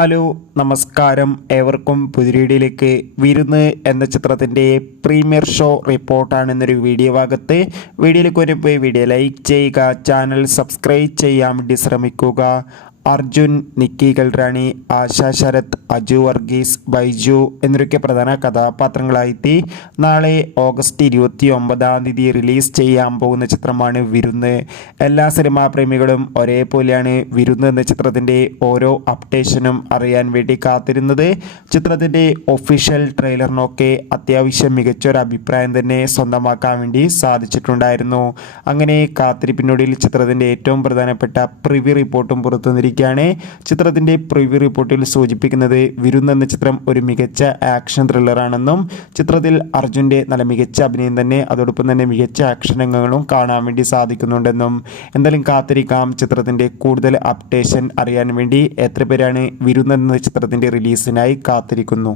Hello നമസ്കാരം, ഏവർക്കും പുതിരീടിയിലേക്ക്. വിരുന്ന് എന്ന ചിത്രത്തിൻ്റെ പ്രീമിയർ ഷോ റിപ്പോർട്ടാണ് എന്നൊരു വീഡിയോ ഭാഗത്ത്. വീഡിയോയിലേക്ക് വരുമ്പോൾ വീഡിയോ ലൈക്ക് ചെയ്യുക, ചാനൽ സബ്സ്ക്രൈബ് ചെയ്യാൻ വേണ്ടി ശ്രമിക്കുക. അർജുൻ, നിക്കി ഗൽറാണി, ആശ ശരത്, അജു വർഗീസ്, ബൈജു എന്നൊക്കെ പ്രധാന കഥാപാത്രങ്ങളായിട്ട് നാളെ ഓഗസ്റ്റ് 29 റിലീസ് ചെയ്യാൻ പോകുന്ന ചിത്രമാണ് വിരുന്ന്. എല്ലാ സിനിമാ പ്രേമികളും ഒരേപോലെയാണ് വിരുന്ന് എന്ന ചിത്രത്തിൻ്റെ ഓരോ അപ്ഡേഷനും അറിയാൻ വേണ്ടി കാത്തിരുന്നത്. ചിത്രത്തിൻ്റെ ഒഫീഷ്യൽ ട്രെയിലറിനൊക്കെ അത്യാവശ്യം മികച്ചൊരു അഭിപ്രായം തന്നെ സ്വന്തമാക്കാൻ വേണ്ടി സാധിച്ചിട്ടുണ്ടായിരുന്നു. അങ്ങനെ കാത്തിരിപ്പിനൊടുവിൽ ചിത്രത്തിൻ്റെ ഏറ്റവും പ്രധാനപ്പെട്ട പ്രിവ്യൂ റിപ്പോർട്ടും പുറത്തുവന്നിരിക്കുകയാണ്. ചിത്രത്തിൻ്റെ പ്രിവ്യൂ റിപ്പോർട്ടിൽ സൂചിപ്പിക്കുന്നത് വിരുന്ന് എന്ന ചിത്രം ഒരു മികച്ച ആക്ഷൻ ത്രില്ലറാണെന്നും ചിത്രത്തിൽ അർജുൻ്റെ നല്ല മികച്ച അഭിനയം തന്നെ അതോടൊപ്പം തന്നെ മികച്ച ആക്ഷൻ രംഗങ്ങളും കാണാൻ വേണ്ടി സാധിക്കുന്നുണ്ടെന്നും. എന്തായാലും കാത്തിരിക്കാം ചിത്രത്തിൻ്റെ കൂടുതൽ അപ്ഡേഷൻ അറിയാൻ വേണ്ടി. എത്ര പേരാണ് വിരുന്ന് എന്ന ചിത്രത്തിൻ്റെ റിലീസിനായി കാത്തിരിക്കുന്നു?